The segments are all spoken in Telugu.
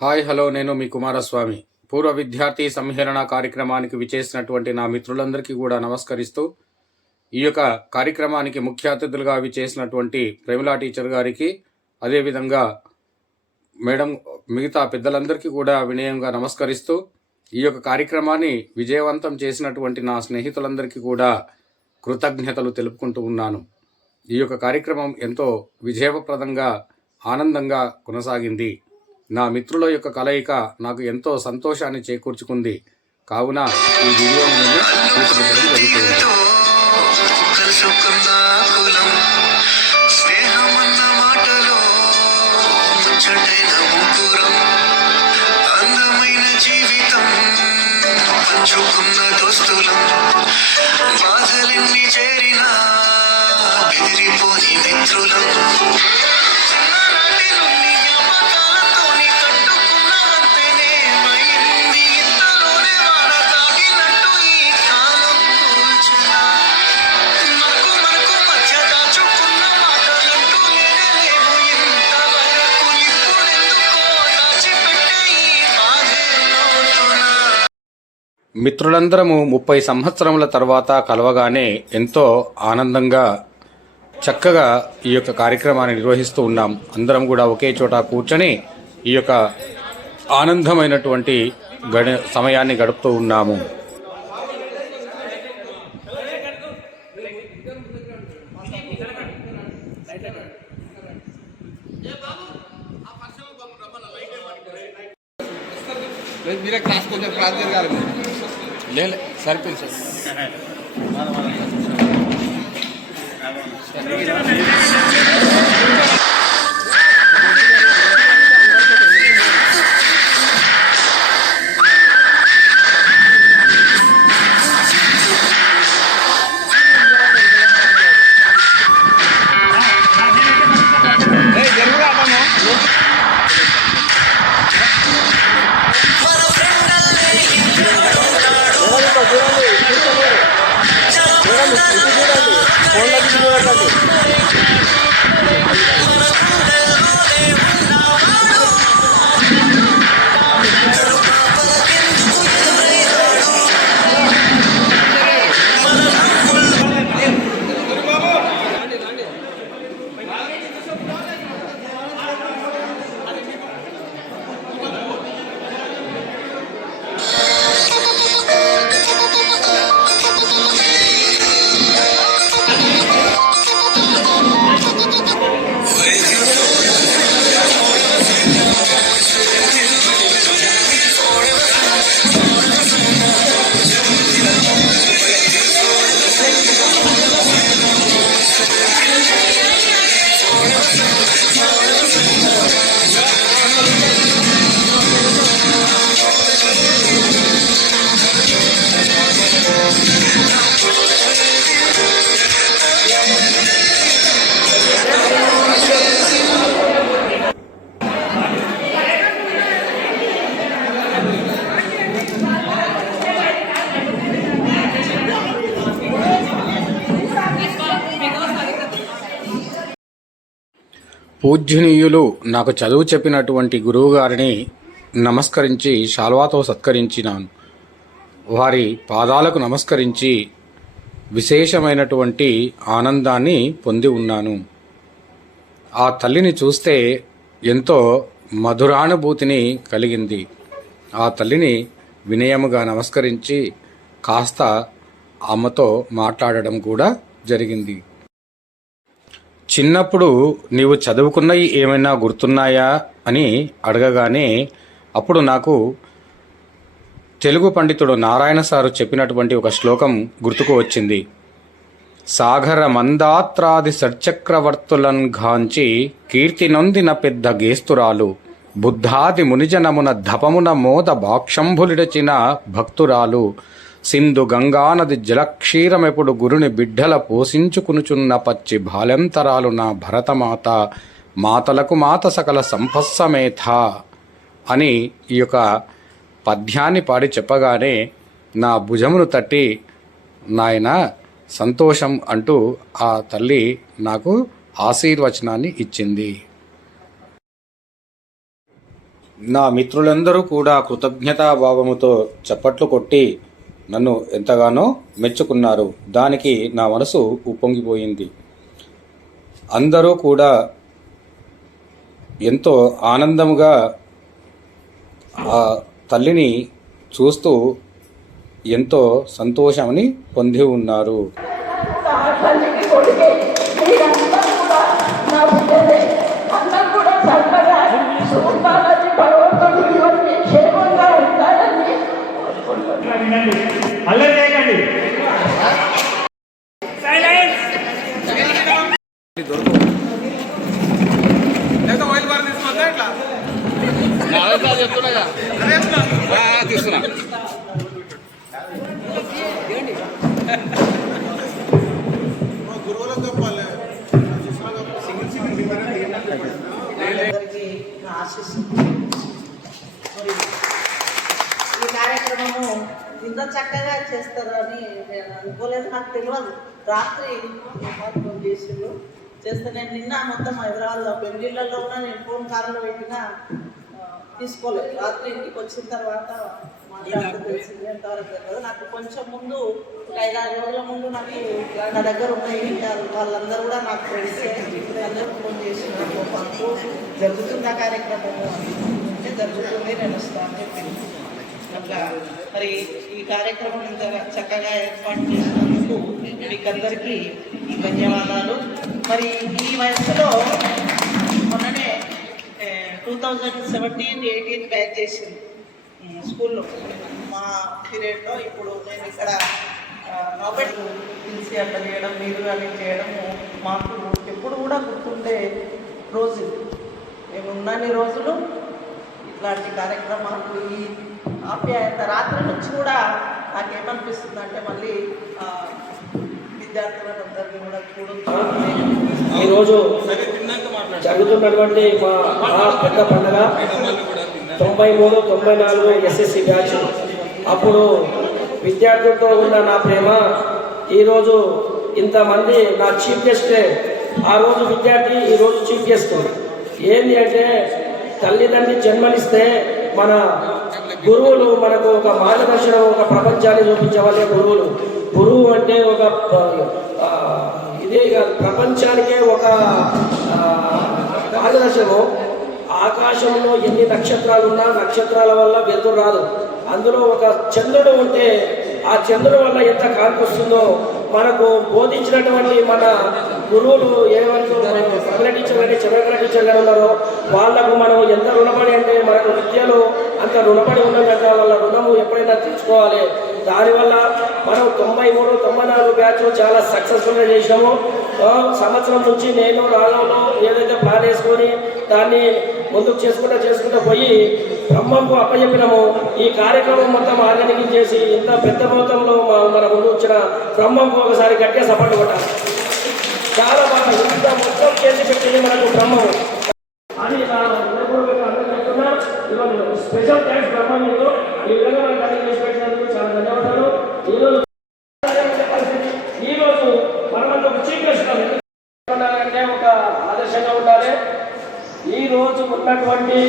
హాయ్ హలో నేను మీ కుమారస్వామి. పూర్వ విద్యార్థి సంహరణ కార్యక్రమానికి విచేసినటువంటి నా మిత్రులందరికీ కూడా నమస్కరిస్తూ, ఈ యొక్క కార్యక్రమానికి ముఖ్య అతిథులుగా విచేసినటువంటి ప్రేమిలా టీచర్ గారికి, అదేవిధంగా మేడం మిగతా పెద్దలందరికీ కూడా వినయంగా నమస్కరిస్తూ, ఈ యొక్క కార్యక్రమాన్ని విజయవంతం చేసినటువంటి నా స్నేహితులందరికీ కూడా కృతజ్ఞతలు తెలుపుకుంటూ ఉన్నాను. ఈ యొక్క కార్యక్రమం ఎంతో విజయప్రదంగా ఆనందంగా కొనసాగింది. నా మిత్రుల యొక్క కలయిక నాకు ఎంతో సంతోషాన్ని చేకూర్చుకుంది. కావున ఈ వీడియోని నేను తీసుకురావడం జరుగుతుంది. మిత్రులందరము 30 సంవత్సరముల తర్వాత కలవగానే ఎంతో ఆనందంగా చక్కగా ఈ యొక్క కార్యక్రమాన్ని నిర్వహిస్తూ ఉన్నాం. అందరం కూడా ఒకే చోట కూర్చొని ఈ యొక్క ఆనందమైనటువంటి సమయాన్ని గడుపుతూ ఉన్నాము. మీరే క్లాస్ కొంచెం క్లాస్ జరగాలి. లేదు సరిపోయింది సార్. పూజ్యనీయులు నాకు చదువు చెప్పినటువంటి గురువు గారిని నమస్కరించి శాల్వాతో సత్కరించినాను. వారి పాదాలకు నమస్కరించి విశేషమైనటువంటి ఆనందాన్ని పొంది ఉన్నాను. ఆ తల్లిని చూస్తే ఎంతో మధురానుభూతిని కలిగింది. ఆ తల్లిని వినయముగా నమస్కరించి కాస్త అమ్మతో మాట్లాడడం కూడా జరిగింది. చిన్నప్పుడు నీవు చదువుకున్నవి ఏమైనా గుర్తున్నాయా అని అడగగానే అప్పుడు నాకు తెలుగు పండితుడు నారాయణ సారు చెప్పినటువంటి ఒక శ్లోకం గుర్తుకు వచ్చింది. సాగర మందాత్రాది సర్చక్రవర్తులన్ గాంచి కీర్తి నొందిన పెద్ద గేస్తురాలు బుద్ధాది మునిజనమున ధపమున మోద బాక్షంభులిడచిన భక్తురాలు సింధు గంగానది జలక్షీరమెప్పుడు గురుని బిడ్డల పోషించుకునుచున్న పచ్చి బాలెంతరాలు నా భరతమాత మాతలకు మాత సకల సంపస్సమేథ అని ఈ యొక్క పద్యాన్ని పాడి చెప్పగానే నా భుజమును తట్టి నాయన సంతోషం అంటూ ఆ తల్లి నాకు ఆశీర్వచనాన్ని ఇచ్చింది. నా మిత్రులందరూ కూడా కృతజ్ఞతాభావముతో చప్పట్లు కొట్టి నన్ను ఎంతగానో మెచ్చుకున్నారు. దానికి నా మనసు ఉప్పొంగిపోయింది. అందరూ కూడా ఎంతో ఆనందముగా ఆ తల్లిని చూస్తూ ఎంతో సంతోషమని పొంది ఉన్నారు. తీస్తున్నా ఈ కార్యక్రమము ఇంత చక్కగా చేస్తారని నేను అనుకోలేదు. నాకు తెలియదు. రాత్రి ఫోన్ చేసిండు చేస్తే నేను నిన్న మొత్తం హైదరాబాద్లో పెళ్ళిళ్ళలో కూడా నేను ఫోన్ కాల్లో పెట్టినా తీసుకోలేదు. రాత్రి ఇంటికి వచ్చిన తర్వాత మాట్లాడుతూ తెలిసింది. ఎంతవరకు తెలియదు. నాకు కొంచెం ముందు 5-6 రోజుల ముందు నాకు నా దగ్గర ఉన్నాయి వాళ్ళందరూ కూడా నాకు ఫ్రెండ్స్ అందరూ ఫోన్ చేసినారు. మాకు జరుగుతున్న కార్యక్రమం అంటే జరుగుతుంది, నేను వస్తాను అని చెప్పింది. అట్లా మరి ఈ కార్యక్రమం ఇంత చక్కగా ఏర్పాటు చేసినందుకు మీకందరికీ ధన్యవాదాలు. మరి ఈ వయసులో మొన్ననే 2017-18 బ్యాచ్ చేసింది స్కూల్లో మా పీరియడ్లో. ఇప్పుడు నేను ఇక్కడ నోబెట్ పిలిచి అట్లా చేయడం, మీరు అని చేయడము మాకు ఎప్పుడు కూడా గుర్తుండే రోజు. మేము ఉన్నన్ని రోజులు ఇట్లాంటి కార్యక్రమాలు ఈ ఆప్యాయత రాత్రి నుంచి కూడా నాకేమనిపిస్తుంది అంటే మళ్ళీ విద్యార్థులందరినీ కూడా చూడొచ్చు. ఈరోజు జరుగుతున్నటువంటి మా పెద్ద పండుగ 93-94 ఎస్ఎస్సి బ్యాచ్. అప్పుడు విద్యార్థులతో ఉన్న నా ప్రేమ ఈరోజు ఇంతమంది నా చీఫ్ గెస్టే. ఆ రోజు విద్యార్థి, ఈరోజు చీఫ్ గెస్ట్. ఏంటి అంటే తల్లిదండ్రి జన్మనిస్తే మన గురువులు మనకు ఒక మార్గదర్శనం, ఒక ప్రపంచాన్ని చూపించే వాళ్ళే గురువులు. గురువు అంటే ఒక ఇదే ప్రపంచానికే ఒక మార్గదర్శనము. ఆకాశంలో ఎన్ని నక్షత్రాలు ఉన్నా నక్షత్రాల వల్ల వెలుతురు రాదు. అందులో ఒక చంద్రుడు ఉంటే ఆ చంద్రుడి వల్ల ఎంత కాంతి వస్తుందో మనకు బోధించినటువంటి మన గురువులు ఏమంటూ ప్రమిళ టీచర్ కానీ చంద్రకళ టీచర్ గారు ఉన్నారో వాళ్లకు మనం ఎంత రుణపడి అంటే మనకు విద్యలో అంత రుణపడి ఉన్నదంటే వాళ్ళ రుణము ఎప్పుడైనా తీర్చుకోవాలి. దానివల్ల మనం 93-94 బ్యాచ్ చాలా సక్సెస్ఫుల్గా చేసినాము. సంవత్సరం నుంచి నేను రాగంలో ఏదైతే ప్లాన్ వేసుకొని దాన్ని ముందుకు చేసుకుంటూ పోయి బ్రహ్మంకు అప్పచెప్పినాము. ఈ కార్యక్రమం మొత్తం ఆర్గనైజింగ్ చేసి ఇంత పెద్ద మొత్తంలో మన ముందు వచ్చిన బ్రహ్మంకు ఒకసారి గట్టిగా సపోర్ట్ కొట్టాలి. చాలా బాగా ఇంత మొత్తం చేసి పెట్టింది మనకు బ్రహ్మము అని చెప్తున్నా. ఈరోజు స్పెషల్ థ్యాంక్స్ బ్రహ్మం మీకు ఈ విధంగా మనకు అన్ని చేసి పెట్టినందుకు చాలా ధన్యవాదాలు. ఈరోజు మనమంతా ఒక చీఫ్ గెస్ట్ అంటే ఒక ఆదర్శంగా ఉండాలి. ఈరోజు ఉన్నటువంటి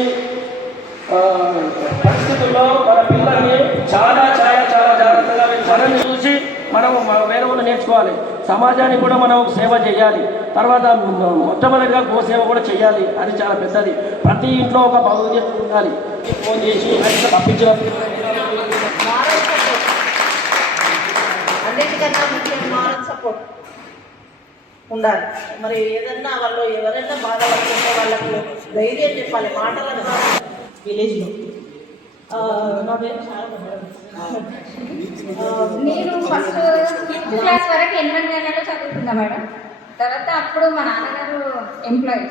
పరిస్థితుల్లో మన పిల్లల్ని చాలా జాగ్రత్తగా మనల్ని చూసి మనం వేరే వాళ్ళు నేర్చుకోవాలి. సమాజానికి కూడా మనం సేవ చేయాలి. తర్వాత మొట్టమొదటిగా గోసేవ కూడా చేయాలి. అది చాలా పెద్దది. ప్రతి ఇంట్లో ఒక భగవద్గీత ఉండాలి. ఫోన్ చేసి పంపించడం అన్నిటికన్నా ముఖ్యం మారల్ సపోర్ట్ ఉండాలి. మరి ఏదన్నా వాళ్ళు ఎవరైనా బాధపడుతుంటే వాళ్ళకు ధైర్యం చెప్పాలి. మాటలను విలేజ్లో నా పేరు నేను ఫస్ట్ 5th క్లాస్ వరకు ఎన్మన్గండ్లలో చదువుతున్నా మేడం. తర్వాత అప్పుడు మా నాన్నగారు ఎంప్లాయీ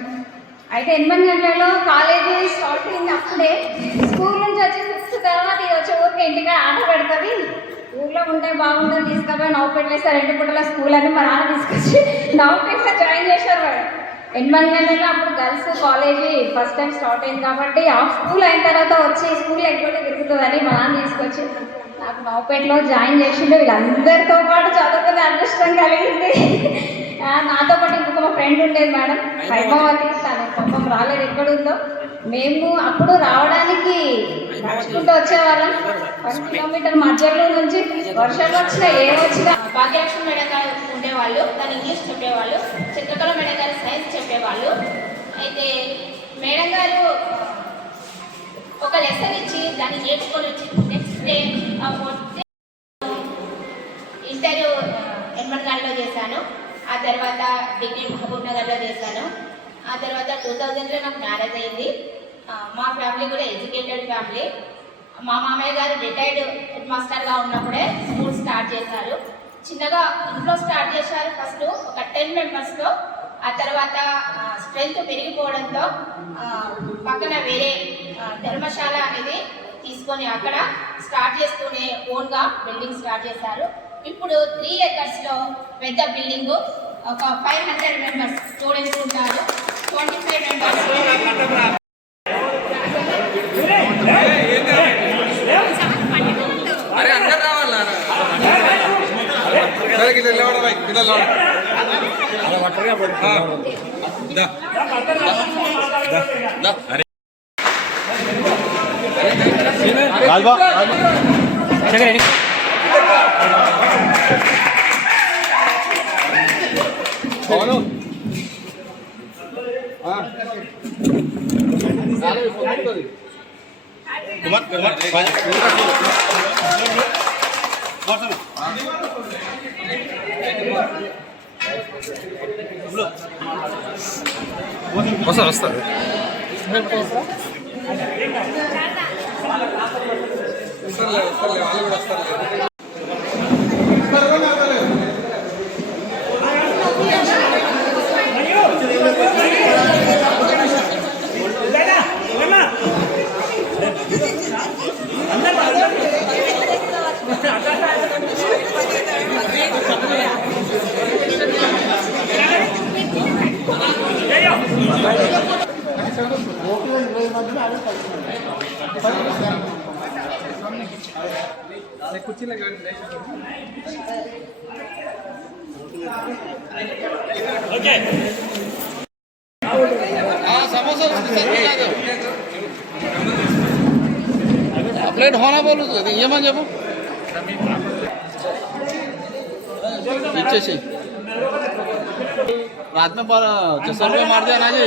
అయితే ఎన్మన్గండ్లలో కాలేజీ స్టార్ట్ అయింది. అప్పుడే స్కూల్ నుంచి వచ్చి 6th తర్వాత ఇది వచ్చే ఊరికి ఇంటికి ఆట పెడుతుంది, ఊళ్ళో ఉంటే బాగుంటుంది, తీసుకుపోయి నవ్వుపెట్టలే సార్ 2 పూటల స్కూల్ అని మా నాన్న తీసుకొచ్చి నవ్వుపెట్ల జాయిన్ చేశారు మేడం. ఎన్మన్గండ్లలో అప్పుడు girls college first time start అయింది కాబట్టి హాఫ్ స్కూల్ అయిన తర్వాత వచ్చి స్కూల్ ఎక్కడ తిరుగుతుందని మా నాన్న తీసుకొచ్చి నాకు నవ్వుపేటలో జాయిన్ చేసిండు. వీళ్ళందరితో పాటు చదువుకునే అదృష్టం కలిగింది. నాతో పాటు ఇంకొక మా ఫ్రెండ్ ఉండేది మేడం హైమావతి. తను పాపం రాలేదు, ఎక్కడుందో. మేము అప్పుడు రావడానికి నడుచుకుంటూ వచ్చేవాళ్ళం. 1 కిలోమీటర్ మధ్యలో నుంచి వర్షాలు వచ్చినా ఏమొచ్చినా. భాగ్యలక్ష్మి మేడం గారు ఉండేవాళ్ళు, తను ఇంగ్లీష్ చెప్పేవాళ్ళు. చిత్రకళ మేడం గారు సైన్స్ చెప్పేవాళ్ళు. అయితే మేడం గారు ఒక లెసన్ ఇచ్చి దాన్ని నేర్చుకొని వచ్చి నెక్స్ట్ డే ఇంటర్ ఎన్మర్గాడ్లో చేశాను. ఆ తర్వాత డిగ్రీ మహబూబ్ నగర్లో చేశాను. ఆ తర్వాత 2000లో నాకు మ్యారేజ్ అయింది. మా ఫ్యామిలీ కూడా ఎడ్యుకేటెడ్ ఫ్యామిలీ. మా మామయ్య గారు రిటైర్డ్ హెడ్ మాస్టర్గా ఉన్నప్పుడే స్కూల్ స్టార్ట్ చేశారు. చిన్నగా ఇంట్లో స్టార్ట్ చేశారు. ఫస్ట్ ఒక 10 మెంబర్స్తో. ఆ తర్వాత స్ట్రెంత్ పెరిగిపోవడంతో పక్కన వేరే ధర్మశాల అనేది తీసుకొని అక్కడ స్టార్ట్ చేస్తూనే ఓన్గా బిల్డింగ్ స్టార్ట్ చేశారు. ఇప్పుడు 3 acresలో పెద్ద బిల్డింగు, ఒక 500 మెంబర్స్ స్టూడెంట్స్ ఉంటారు. 25 మెంబర్స్ అరే అందరు రావాలా వస్తారు వాళ్ళు కూడా వస్తారు. समोसा प्लेट होना बोलू ये मन जब रात में जैसा मार दिया ना जी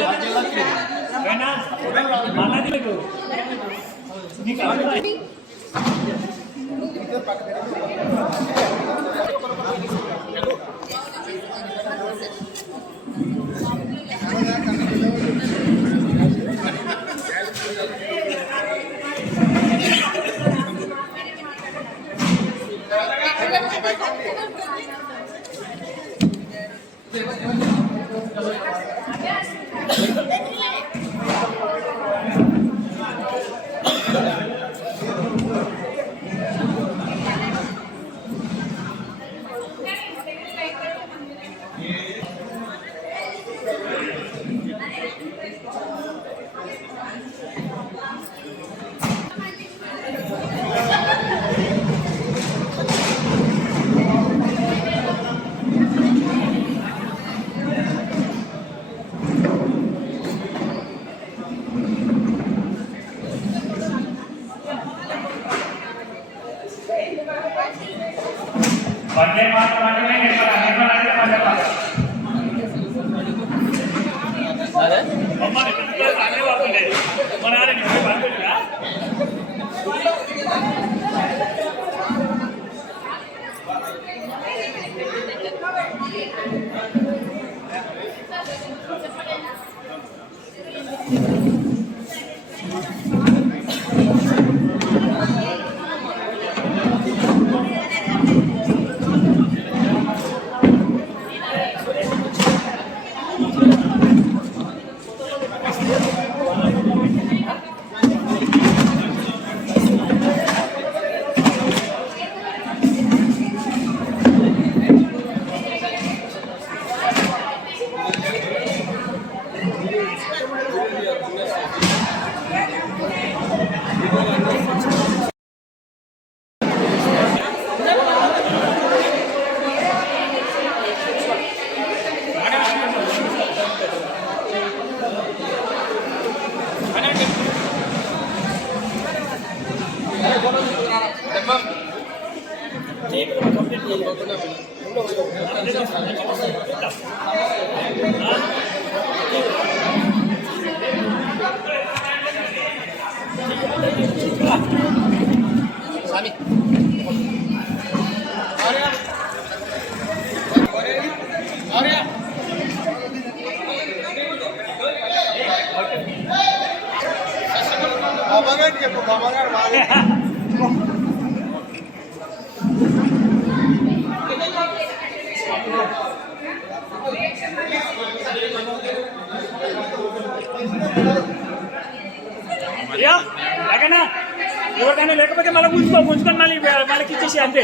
ఎవరికైనా లేకపోతే మళ్ళీ ఉంచుకొని మళ్ళీ వాళ్ళకి ఇచ్చేసి అంతే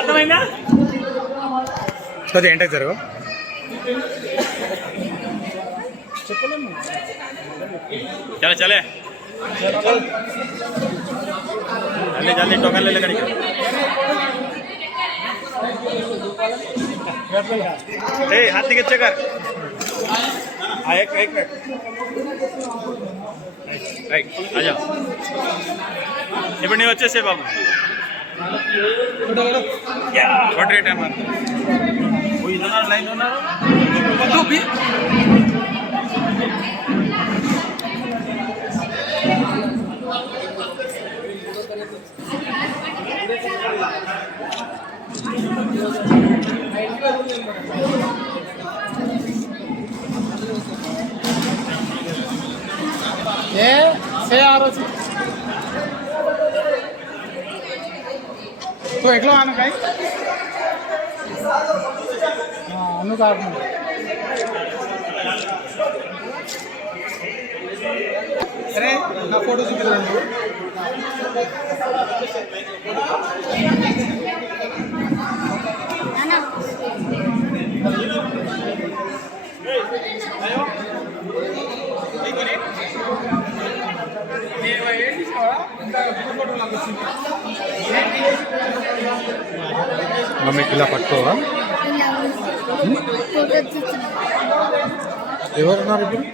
అర్థమైందా కొద్దిగా ఏంటో జరుగు चले चले जल्दी जल्दी टोकन ले लेकर हाथ दिखे कर एक एक आजा ఇప్పుడు నీ వచ్చేసే బాబు ఫోటో రేట్ అన్న ఓ ఇదన్నారు లైన్ ఉన్నారు ये से आ रहा है तो एकलो आना कहीं हाँ अनुकार अरे ना फोटो చూపిద్దాం మమ్మీ ఇలా పట్టుకోవా ఎవరున్నారు ఇప్పుడు